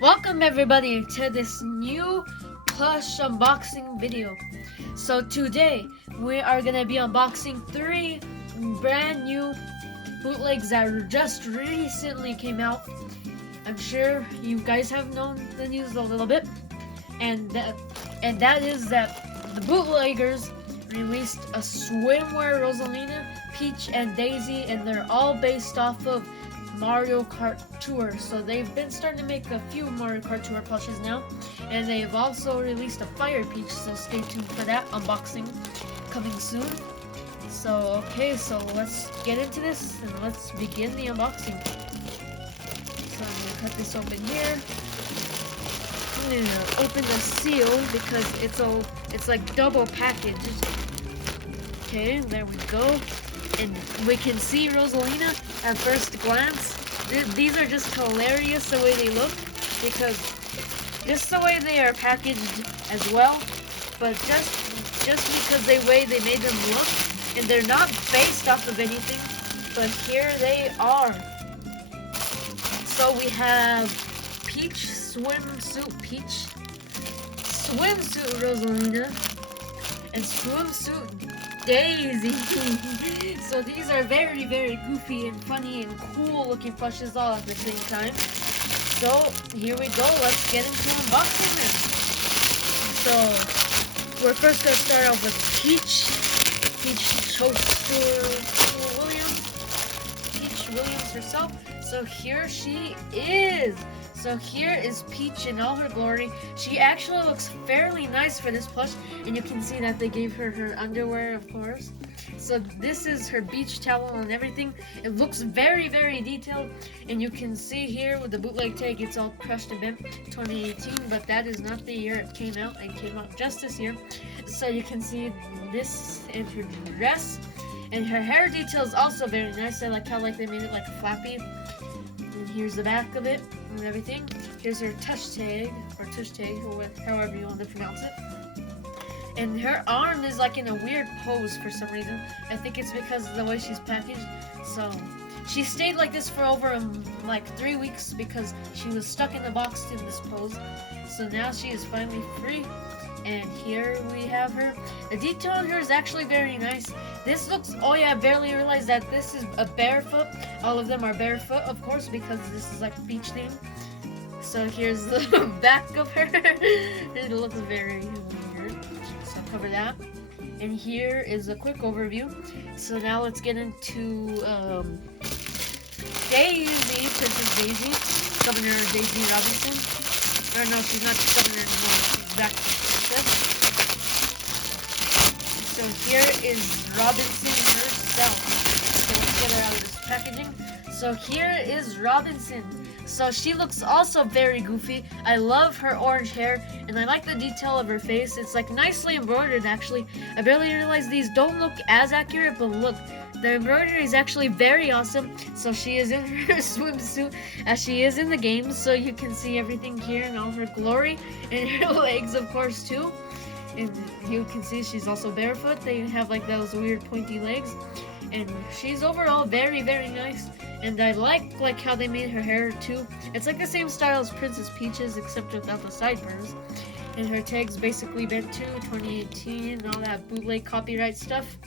Welcome everybody to this new plush unboxing video. So today we are gonna be unboxing 3 brand new bootlegs that just recently came out. I'm sure you guys have known the news a little bit, and that is that the bootleggers released a swimwear Rosalina, Peach, and Daisy, and they're all based off of Mario Kart Tour. So they've been starting to make a few Mario Kart Tour plushes now, and they've also released a Fire Peach, so stay tuned for that unboxing coming soon. So so let's get into this and let's begin the unboxing. So I'm gonna cut this open here. I'm gonna open the seal because it's like double packaged. Okay, there we go. And we can see Rosalina at first glance. These are just hilarious the way they look, because just the way they are packaged as well, but just because the way they made them look, and they're not based off of anything, but here they are. So we have Peach swimsuit Peach, swimsuit Rosalina, and swimsuit Daisy. So these are very, very goofy and funny and cool looking plushes all at the same time. So here we go. Let's get into unboxing them. So we're first gonna start off with Peach Peach Williams herself. So here she is. So here is Peach in all her glory. She actually looks fairly nice for this plush, and you can see that they gave her her underwear, of course. So this is her beach towel and everything. It looks very, very detailed, and you can see here with the bootleg tag, it's all crushed and bent, 2018, but that is not the year it came out. It came out just this year. So you can see this in her dress, and her hair detail is also very nice. I like how they made it like flappy. And here's the back of it and everything. Here's her tush tag, or however you want to pronounce it. And her arm is like in a weird pose for some reason. I think it's because of the way she's packaged. So she stayed like this for over like 3 weeks because she was stuck in the box in this pose. So now she is finally free. And here we have her. The detail on her is actually very nice. This looks, oh yeah, I barely realized that this is a barefoot. All of them are barefoot, of course, because this is like a beach theme. So here's the back of her. It looks very weird. So cover that. And here is a quick overview. So now let's get into Daisy, Princess Daisy, Governor Daisy Robinson. Or no, she's not Governor anymore. She's back to Princess. So here is Robinson herself. So let's get her out of this packaging. So here is Robinson. So she looks also very goofy. I love her orange hair, and I like the detail of her face. It's like nicely embroidered actually. I barely realized these don't look as accurate, but look, the embroidery is actually very awesome. So she is in her swimsuit as she is in the game, so you can see everything here in all her glory, and her legs of course too. And you can see she's also barefoot. They have like those weird pointy legs, and she's overall very, very nice. And I like how they made her hair too. It's like the same style as Princess Peach's, except without the sideburns. And her tag's basically bent to 2018 and all that bootleg copyright stuff.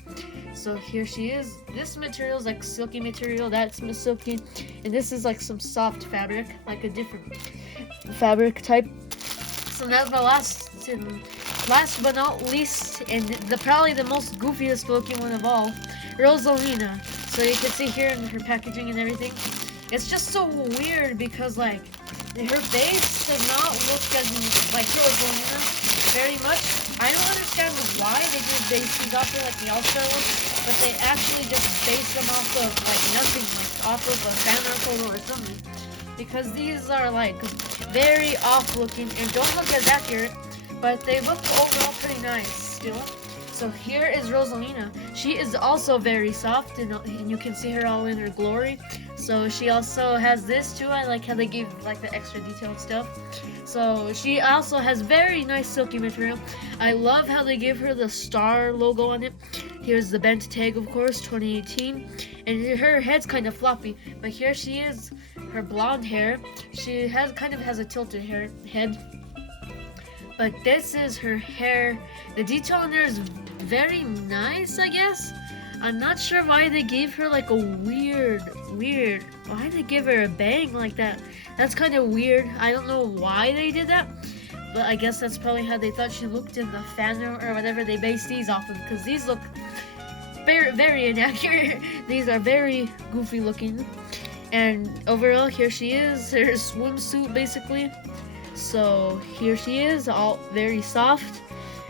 So here she is. This material is like silky material, that's silky, and this is like some soft fabric, like a different fabric type. So that's my last but not least, and probably the most goofiest looking one of all, Rosalina. So you can see here in her packaging and everything, it's just so weird because like her base does not look as like Rosalina very much. I don't understand why they did base these off her like the All-Star one, but they actually just base them off of like nothing, like off of a banner photo or something, because these are like very off looking and don't look as accurate, but they look overall pretty nice still. So here is Rosalina. She is also very soft, and you can see her all in her glory. So she also has this too. I like how they gave like the extra detailed stuff. So she also has very nice silky material. I love how they give her the star logo on it. Here's the bent tag, of course, 2018. And her head's kind of floppy, but here she is. her blonde hair. She kind of has a tilted head. But this is her hair. The detail on there is very nice, I guess. I'm not sure why they gave her like a weird. Why did they give her a bang like that? That's kind of weird. I don't know why they did that. But I guess that's probably how they thought she looked in the fan or whatever they based these off of. Because these look very, very inaccurate. These are very goofy looking. And overall, here she is. Her swimsuit basically. So here she is, all very soft.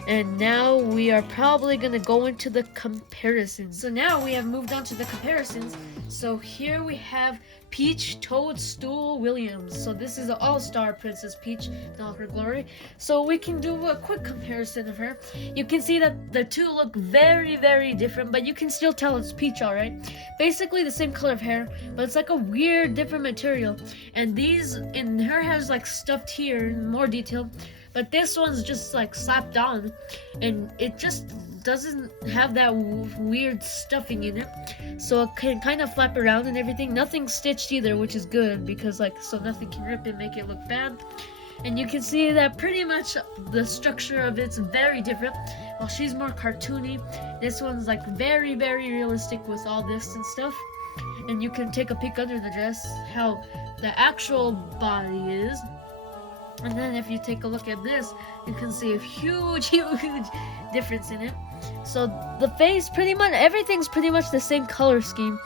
And now we are probably gonna go into the comparisons. So now we have moved on to the comparisons. So here we have Peach Toadstool Williams. So this is an all-star Princess Peach in all her glory. So we can do a quick comparison of her. You can see that the two look very, very different, but you can still tell it's Peach, alright? Basically the same color of hair, but it's like a weird different material. And these, in her hair's like stuffed here in more detail. But this one's just like slapped on, and it just doesn't have that weird stuffing in it, so it can kind of flap around and everything. Nothing's stitched either, which is good because so nothing can rip and make it look bad. And you can see that pretty much the structure of it's very different. While she's more cartoony, this one's like very, very realistic with all this and stuff. And you can take a peek under the dress how the actual body is. And then if you take a look at this, you can see a huge difference in it. So the face, pretty much everything's pretty much the same color scheme.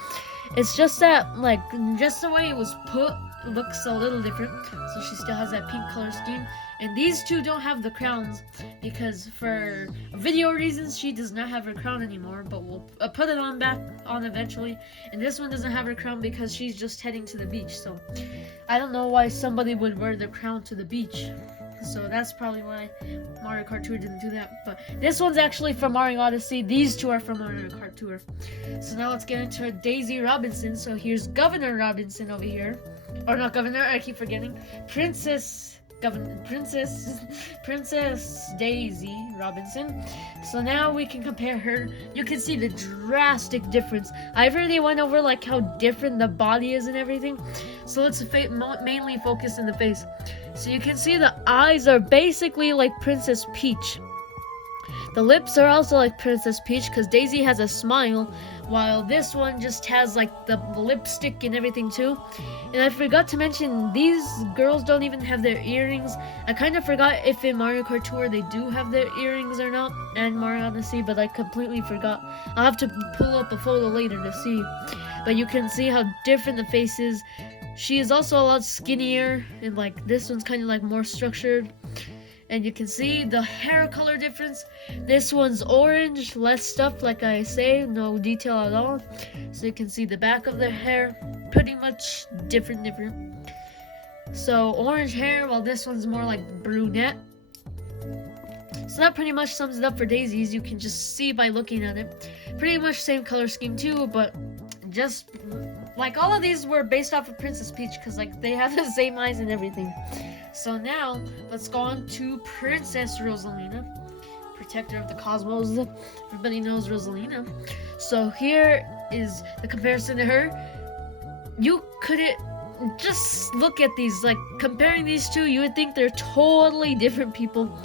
It's just that like just the way it was put looks a little different. So she still has that pink color scheme. And these two don't have the crowns because for video reasons she does not have her crown anymore, but we'll put it back on eventually. And this one doesn't have her crown because she's just heading to the beach. So I don't know why somebody would wear the crown to the beach. So that's probably why Mario Kart Tour didn't do that. But this one's actually from Mario Odyssey. These two are from Mario Kart Tour. So now let's get into Daisy Robinson. So here's Governor Robinson over here. Or not Governor, I keep forgetting. Princess Daisy Robinson. So now we can compare her. You can see the drastic difference. I've already went over like how different the body is and everything. So let's mainly focus on the face. So you can see the eyes are basically like Princess Peach. The lips are also like Princess Peach because Daisy has a smile, while this one just has like the lipstick and everything too. And I forgot to mention, these girls don't even have their earrings. I kind of forgot if in Mario Kart Tour they do have their earrings or not, and Mario Odyssey, but I completely forgot. I'll have to pull up a photo later to see. But you can see how different the face is. She is also a lot skinnier, and like this one's kind of like more structured. And you can see the hair color difference. This one's orange, less stuff like I say, no detail at all. So you can see the back of their hair, pretty much different. So orange hair, while this one's more like brunette. So that pretty much sums it up for Daisy's. You can just see by looking at it. Pretty much same color scheme too, but just like all of these were based off of Princess Peach because like they have the same eyes and everything. So now, let's go on to Princess Rosalina, protector of the cosmos. Everybody knows Rosalina. So here is the comparison to her. You couldn't just look at these, like comparing these two, you would think they're totally different people.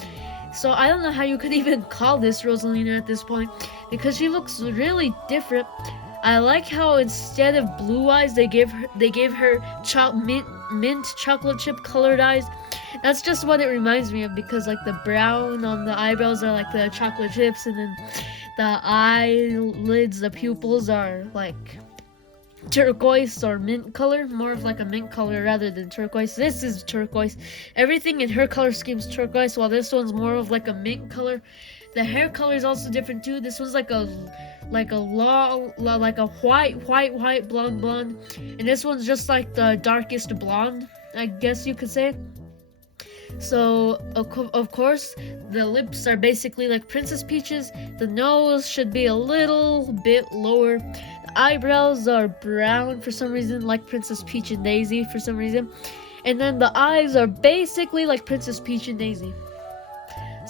So I don't know how you could even call this Rosalina at this point because she looks really different. I like how instead of blue eyes, they gave her mint chocolate chip colored eyes. That's just what it reminds me of because like the brown on the eyebrows are like the chocolate chips, and then the eyelids, the pupils are like turquoise or mint color, more of like a mint color rather than turquoise. This is turquoise. Everything in her color scheme is turquoise, while this one's more of like a mint color. The hair color is also different too. This one's like a white blonde, and this one's just like the darkest blonde, I guess you could say. So of course the lips are basically like Princess Peach's. The nose should be a little bit lower. The eyebrows are brown for some reason, like Princess Peach and Daisy for some reason. And then the eyes are basically like Princess Peach and Daisy.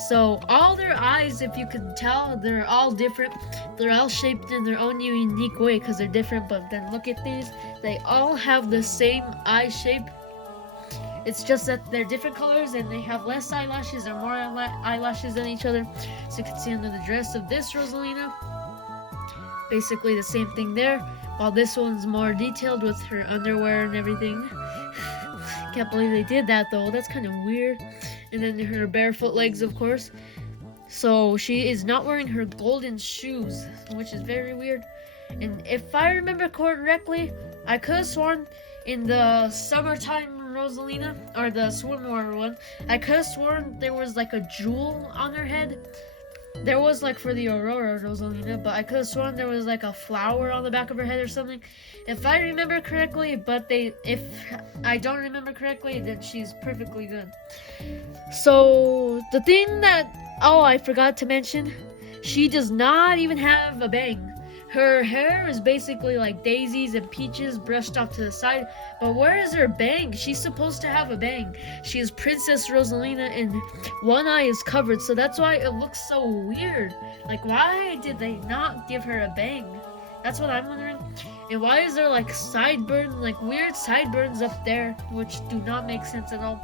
So all their eyes, if you can tell, they're all different. They're all shaped in their own unique way because they're different. But then look at these. They all have the same eye shape. It's just that they're different colors and they have less eyelashes or more eyelashes than each other. So you can see under the dress of this Rosalina, basically the same thing there, while this one's more detailed with her underwear and everything. Can't believe they did that though, that's kind of weird. And then her barefoot legs, of course. So she is not wearing her golden shoes, which is very weird. And if I remember correctly, I could have sworn in the summertime Rosalina, or the SWIMWEAR one, I could have sworn there was like a jewel on her head. There was like for the Aurora Rosalina, but I could have sworn there was like a flower on the back of her head or something. If I remember correctly, if I don't remember correctly, then she's perfectly good. So the thing that, oh, I forgot to mention, she does not even have a bang. Her hair is basically like daisies and peaches brushed off to the side, but where is her bang? She's supposed to have a bang. She is Princess Rosalina and one eye is covered, so that's why it looks so weird. Like, why did they not give her a bang? That's what I'm wondering. And why is there like sideburns, like weird sideburns up there, which do not make sense at all.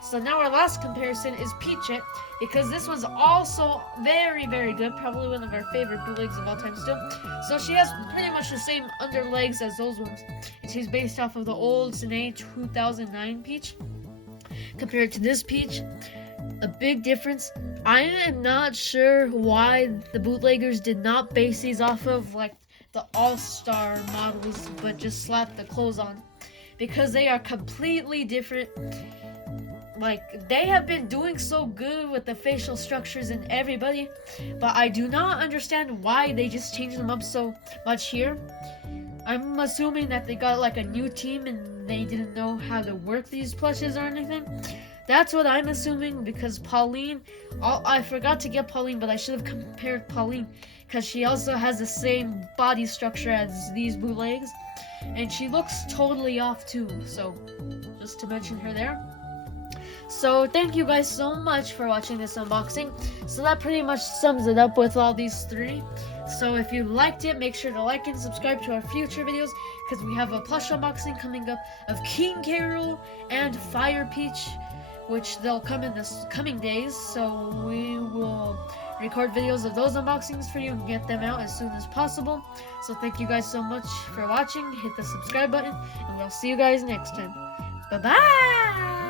So now our last comparison is Peachette, because this one's also very, very good. Probably one of our favorite bootlegs of all time still. So she has pretty much the same underlegs as those ones. And she's based off of the old Sine 2009 Peach. Compared to this Peach, a big difference. I am not sure why the bootleggers did not base these off of like the all-star models, but just slap the clothes on. Because they are completely different. Like, they have been doing so good with the facial structures and everybody, but I do not understand why they just changed them up so much here. I'm assuming that they got like a new team and they didn't know how to work these plushes or anything. That's what I'm assuming, because Pauline, I forgot to get Pauline, but I should have compared Pauline because she also has the same body structure as these bootlegs and she looks totally off too, so just to mention her there. So thank you guys so much for watching this unboxing. So that pretty much sums it up with all these three. So if you liked it, make sure to like and subscribe to our future videos, because we have a plush unboxing coming up of King Carol and Fire Peach, which they'll come in the coming days. So we will record videos of those unboxings for you and get them out as soon as possible. So thank you guys so much for watching. Hit the subscribe button and we'll see you guys next time. Bye bye.